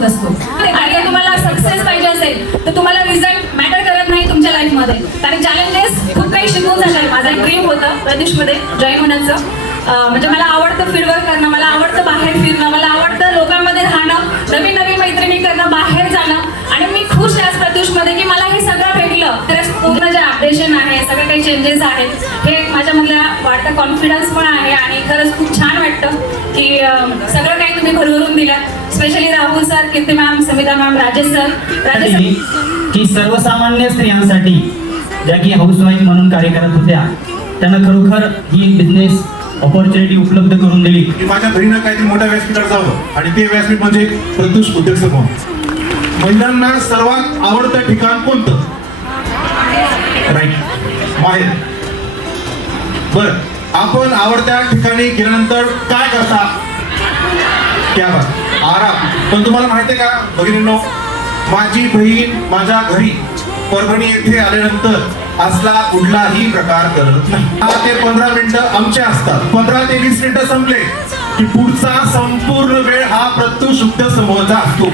होत असतो. आणि जर तुम्हाला सक्सेस पाहिजे असेल तर तुम्हाला रिझल्ट मॅटर करत नाही तुमच्या लाईफमध्ये, कारण चॅलेंजेस खूप काही शिकवून झालंय. माझं एक ड्रीम होतं प्रदेशमध्ये जॉईन होण्याचं. म्हणजे मला आवडतं फील्डवर्क करणं, मला आवडतं बाहेर फिरणं, मला आवडतं लोकांमध्ये राहणं, नवीन नवीन मैत्रिणी करणं, बाहेर जाणं. आणि मी खुश आहे आज प्रत्युषमध्ये की मला हे सगळं भेटलं. तर पूर्ण जे अपडेशन आहे, सगळे काही चेंजेस आहेत, हे माझ्यामधल्या वाढता कॉन्फिडन्स पण आहे. आणि खरंच खूप छान वाटतं की सगळं काही तुम्ही भरभरून दिलं. Specially Rahul sir, Kirti ma'am, Samita ma'am, Rajesh sir की सर्वसामान्य स्त्रियांसाठी ज्या की हाऊसवाईफ म्हणून कार्य करत होत्या, त्यांना खरोखर ही बिझनेस ऑपॉर्च्युनिटी उपलब्ध करून दिली. माझ्या बहिणीनं काहीतरी मोठ्या व्यासपीठावर जावं आणि ते व्यासपीठ म्हणजे प्रत्युष उद्योग समूह. महिलांना सर्वात आवडतं ठिकाण कोणतं? राईट, बाहेर. बर, आपण आवडत्या ठिकाणी गेल्यानंतर काय करता? क्या बात, आराम. पण तुम्हाला माहितीये का भगिनींनो, माझी बहीण माझ्या घरी परभणी येथे आल्यानंतर असला कुठलाही प्रकार करत नाही. 10 ते 15 मिनिटं आमचे असतात. 15 ते 20 मिनिटं संपले की पुढचा संपूर्ण वेळ हा प्रत्युष उद्योग समूहाचा असतो.